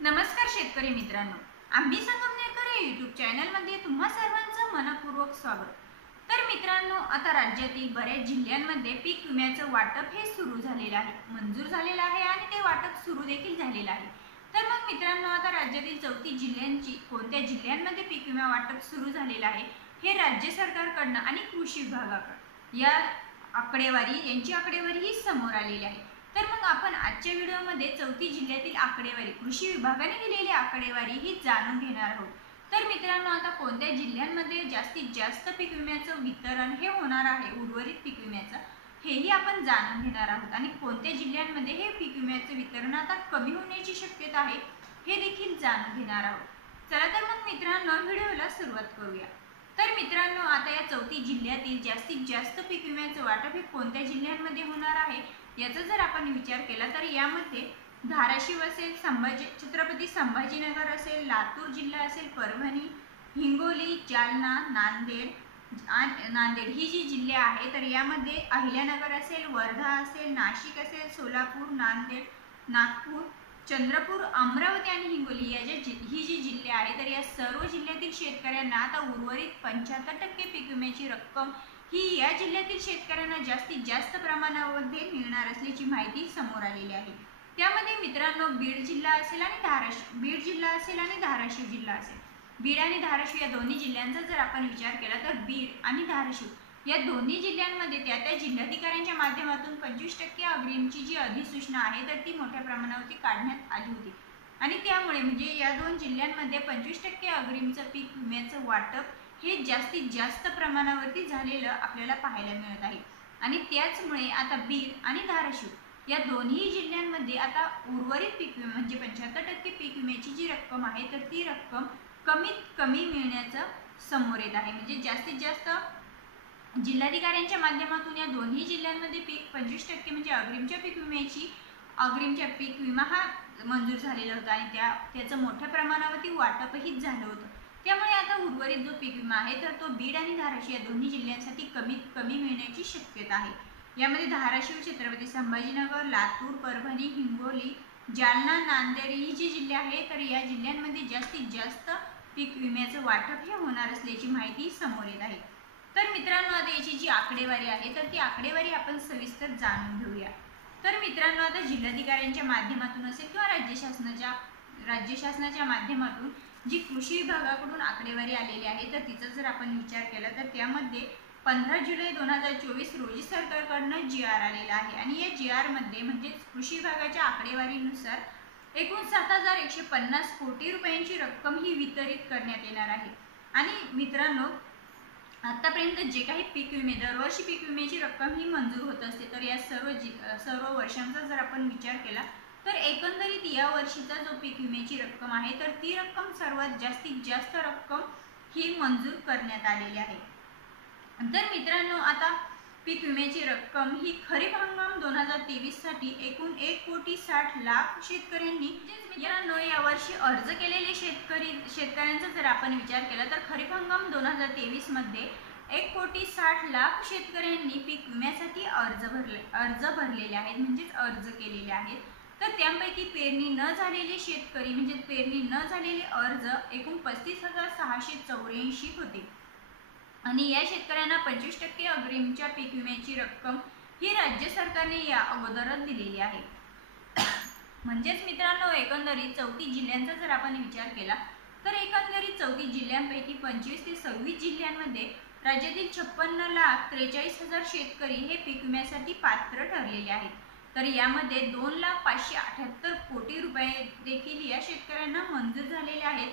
नमस्कार शेतकरी मित्रांनो, आम्ही संगमनेरकर या यूट्यूब चॅनलमध्ये तुम्हा सर्वांचं मनपूर्वक स्वागत। तर मित्रांनो, आता राज्यातील बऱ्याच जिल्ह्यांमध्ये पीक विम्याचं वाटप हे सुरू झालेलं आहे, मंजूर झालेलं आहे आणि ते वाटप सुरू देखील झालेलं आहे। तर मग मित्रांनो, आता राज्यातील 34 जिल्ह्यांची कोणत्या जिल्ह्यांमध्ये पीक विमा वाटप सुरू झालेलं आहे हे राज्य सरकारकडून आणि कृषी विभागाकडून यांची आकडेवारी ही समोर आलेली आहे। तर मग आपण आजच्या व्हिडिओमध्ये 34 जिल्ह्यातील आकडेवारी, कृषी विभागाने दिलेली आकडेवारी ही जाणून घेणार आहोत। तर मित्रांनो, आता कोणत्या जिल्ह्यांमध्ये जास्तीत जास्त पीक विम्याचं वितरण हे होणार आहे, उर्वरित पीक विम्याचं, हेही आपण जाणून घेणार आहोत आणि कोणत्या जिल्ह्यांमध्ये हे पीक विम्याचं वितरण आता कमी होण्याची शक्यता आहे हे देखील जाणून घेणार आहोत। चला तर मग मित्रांनो, व्हिडिओला सुरुवात करूया। तर मित्रांनो, आता या 34 जिल्ह्यातील जास्तीत जास्त पीक विम्याचं वाटप हे कोणत्या जिल्ह्यांमध्ये होणार आहे याचा जर आपण विचार केला तर यामध्ये धाराशिव असेल, छत्रपती संभाजीनगर असेल, लातूर जिल्हा असेल, परभणी, हिंगोली, जालना, नांदेड ही जी जिल्हे आहेत तर यामध्ये अहिल्यानगर असेल, वर्धा असेल, नाशिक असेल, सोलापूर, नांदेड, नागपूर, चंद्रपूर, अमरावती आणि हिंगोली ही जी जिल्हे आहेत तर या सर्व जिल्ह्यातील शेतकऱ्यांना आता उर्वरित 75% पीक विम्याची रक्कम ही या जिल्ह्यातील शेतकऱ्यांना जास्तीत जास्त प्रमाणामध्ये मिळणार असल्याची माहिती समोर आलेली आहे। त्यामध्ये मित्रांनो, बीड जिल्हा असेल आणि धाराशिव जिल्हा असेल। बीड आणि धाराशिव या दोन्ही जिल्ह्यांचा जर आपण विचार केला तर बीड आणि धाराशिव या दोन्ही जिल्ह्यांमध्ये त्या जिल्हाधिकाऱ्यांच्या माध्यमातून 25% अग्रिमची जी अधिसूचना आहे तर ती मोठ्या प्रमाणावरती काढण्यात आली होती आणि त्यामुळे म्हणजे या दोन जिल्ह्यांमध्ये 25% अग्रिमचं पीक विम्याचं वाटप हे जास्तीत जास्त प्रमाणावरती झालेलं आपल्याला पाहायला मिळत आहे आणि त्याचमुळे आता बीड आणि धाराशिव या दोन्ही जिल्ह्यांमध्ये आता उर्वरित पीक विमा म्हणजे 75% पीक विम्याची जी रक्कम आहे तर ती रक्कम कमीत कमी मिळण्याचं समोर येत आहे। म्हणजे जास्तीत जास्त जिल्हाधिकाऱ्यांच्या माध्यमातून या दोन्ही जिल्ह्यांमध्ये 25% म्हणजे अग्रिमच्या पीक विमा हा मंजूर झालेला होता आणि त्याचं मोठ्या प्रमाणावरती वाटपही झालं होतं। त्यामुळे आता उर्वरित जो पीक विमा आहे तर तो बीड आणि धाराशिव या दोन्ही जिल्ह्यांसाठी कमीत कमी मिळण्याची शक्यता आहे। यामध्ये धाराशिव, छत्रपती संभाजीनगर, लातूर, परभणी, हिंगोली, जालना, नांदेड ही जी जिल्हे आहेत तर या जिल्ह्यांमध्ये जास्तीत जास्त पीक विम्याचं वाटप हे होणार असल्याची माहिती समोर येत आहे। तर मित्रांनो, आता याची जी आकडेवारी आहे तर ती आकडेवारी आपण सविस्तर जाणून घेऊया। तर मित्रांनो, आता जिल्हाधिकाऱ्यांच्या माध्यमातून असेल किंवा राज्य शासनाच्या माध्यमातून जी कृषी विभागाकडून आकडेवारी आलेली आहे तर तिचा जर आपण विचार केला तर त्यामध्ये 15 जुलै 2024 रोजी सरकारकडून GR आलेला आहे आणि या GR मध्ये म्हणजे कृषी विभागाच्या आकडेवारीनुसार एकूण 7,150 कोटी रुपयांची रक्कम ही वितरित करण्यात येणार आहे। आणि मित्रांनो, आतापर्यंत जे काही पीक विमे दरवर्षी पीक विम्याची रक्कम ही मंजूर होत असते तर या सर्व वर्षांचा जर आपण विचार केला तर एकंदरीत या वर्षीचा जो पीक विम्याची रक्कम आहे तर ती रक्कम सर्वात जास्तीत जास्त रक्कम ही मंजूर करण्यात आलेली आहे। तर मित्रांनो, आता पीक विम्याची रक्कम ही खरीप हंगाम 2023 साठी एकूण 1,60,00,000 शेतकऱ्यांनी यावर्षी अर्ज केलेले शेतकऱ्यांचा जर आपण विचार केला तर खरीप हंगाम 2023 मध्ये 1,60,00,000 शेतकऱ्यांनी पीक विम्यासाठी अर्ज भरलेले आहेत म्हणजेच अर्ज केलेले आहेत। तर त्यापैकी पेरणी न झालेले शेतकरी म्हणजे पेरणी न झालेले अर्ज एकूण 35,684 होते आणि या शेतकऱ्यांना 25% अग्रिमच्या पीक विम्याची रक्कम ही राज्य सरकारने या अगोदरच दिलेली आहे। म्हणजेच मित्रांनो, एकंदरीत 34 जिल्ह्यांचा जर आपण विचार केला तर एकंदरीत 34 जिल्ह्यांपैकी 25 ते 26 जिल्ह्यांमध्ये राज्यातील 56,43,000 शेतकरी हे पीक विम्यासाठी पात्र ठरलेले आहेत। तर यामध्ये 2,05,78 कोटी रुपये देखील या शेतकऱ्यांना मंजूर झालेले आहेत,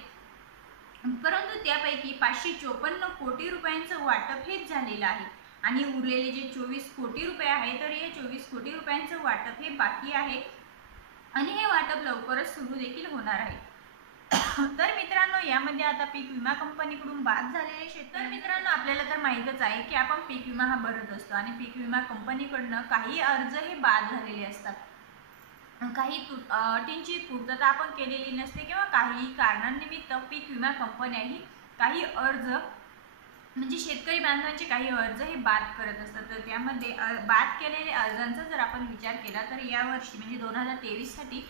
परंतु त्यापैकी 554 कोटी रुपयांचं वाटप हेच झालेलं आहे आणि उरलेले जे 24 कोटी रुपये आहे तर या 24 कोटी रुपयांचं वाटप हे बाकी आहे आणि हे वाटप लवकरच सुरू देखील होणार आहे। तर मित्रांनो, यामध्ये आता पीक विमा कंपनीकडून बाद झालेले शेतकरी मित्रांनो, आपल्याला तर माहीतच आहे की आपण पीक विमा हा भरत असतो आणि पीक विमा कंपनीकडून काही अर्ज हे बाद झालेले असतात, काही अटींची पूर्तता आपण केलेली नसते किंवा काही कारणांनिमित्त पीक विमा कंपन्याही काही अर्ज म्हणजे शेतकरी बांधवांचे काही अर्ज हे बाद करत असतात। तर त्यामध्ये बाद केलेले अर्जांचा जर आपण विचार केला तर यावर्षी म्हणजे 2023 साठी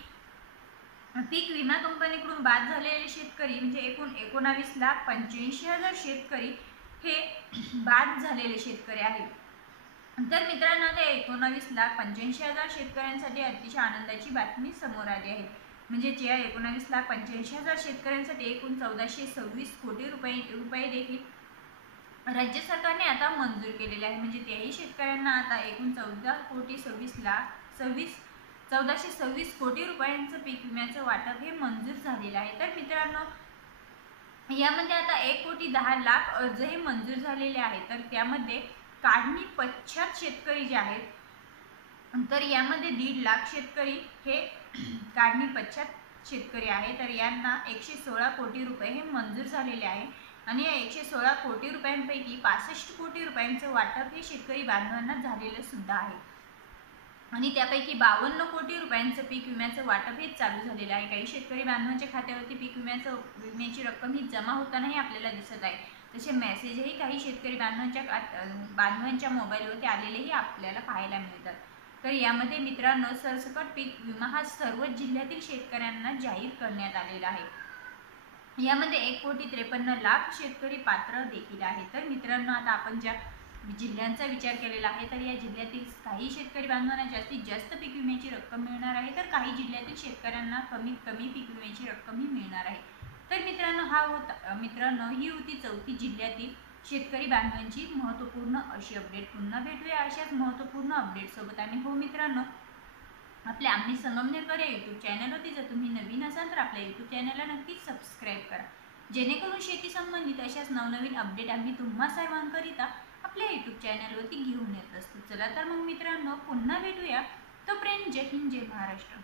पीक विमा कंपनीकडून बाद झालेले शेतकरी म्हणजे एकूण 19,85,000 शेतकरी हे बाद झालेले शेतकरी आहेत. तर मित्रांनो, ते 19,85,000 शेतकऱ्यांसाठी अतिशय आनंदाची बातमी समोर आली आहे. म्हणजे ज्या 19,85,000 शेतकऱ्यांसाठी एकूण 1426 कोटी रुपये देखील राज्य सरकारने आता मंजूर केलेले आहे. म्हणजे त्याही शेतकऱ्यांना आता एकूण 1426 कोटी रुपयांचं पीक विम्याचं वाटप हे मंजूर झालेलं आहे. तर मित्रांनो, यामध्ये आता 1,10,00,000 अर्ज हे मंजूर झालेले आहेत. तर त्यामध्ये काढणी पश्चात शेतकरी जे आहेत, तर यामध्ये 1.5 लाख शेतकरी हे काढणी पश्चात शेतकरी आहे. तर यांना 116 कोटी रुपये हे मंजूर झालेले आहे. आणि या 116 कोटी रुपयांपैकी 65 कोटी रुपयांचं वाटप हे शेतकरी बांधवांना झालेलं सुद्धा आहे. आणि त्यापैकी 52 कोटी रुपयांचं पीक विम्याचं वाटप हे चालू झालेलं आहे. काही शेतकरी बांधवांच्या खात्यावरती पीक विम्याची रक्कम ही जमा होतानाही आपल्याला दिसत आहे. तसे मेसेजही काही शेतकरी बांधवांच्या मोबाईलवरती आलेलेही आपल्याला पाहायला मिळतात. तर यामध्ये मित्रांनो, सरसकट पीक विमा हा सर्वच जिल्ह्यातील शेतकऱ्यांना जाहीर करण्यात आलेला आहे. यामध्ये 1,53,00,000 शेतकरी पात्र देखील आहे. तर मित्रांनो, आता आपण ज्या जिल्ह्यांचा विचार केलेला आहे, तर या जिल्ह्यातील काही शेतकरी बांधवांना जास्तीत जास्त पीक विम्याची रक्कम मिळणार आहे, तर काही जिल्ह्यातील शेतकऱ्यांना कमीत कमी पीक विम्याची रक्कम ही मिळणार आहे. तर मित्रांनो, ही होती 34 जिल्ह्यातील शेतकरी बांधवांची महत्त्वपूर्ण अशी अपडेट. पुन्हा भेटूया अशाच महत्त्वपूर्ण अपडेटसोबत. आणि हो मित्रांनो, आपल्या आम्ही संगमनेरकर या यूट्यूब चॅनलवरती जर तुम्ही नवीन असाल तर आपल्या यूट्यूब चॅनलला नक्कीच सबस्क्राईब करा, जेणेकरून शेती संबंधित अशाच नवनवीन अपडेट आम्ही तुम्हा सर्वांकरिता आपल्या यूट्यूब चॅनलवरती घेऊन येत असतो. चला तर मग मित्रांनो, पुन्हा भेटूया. तोपर्यंत जय हिंद, जय महाराष्ट्र.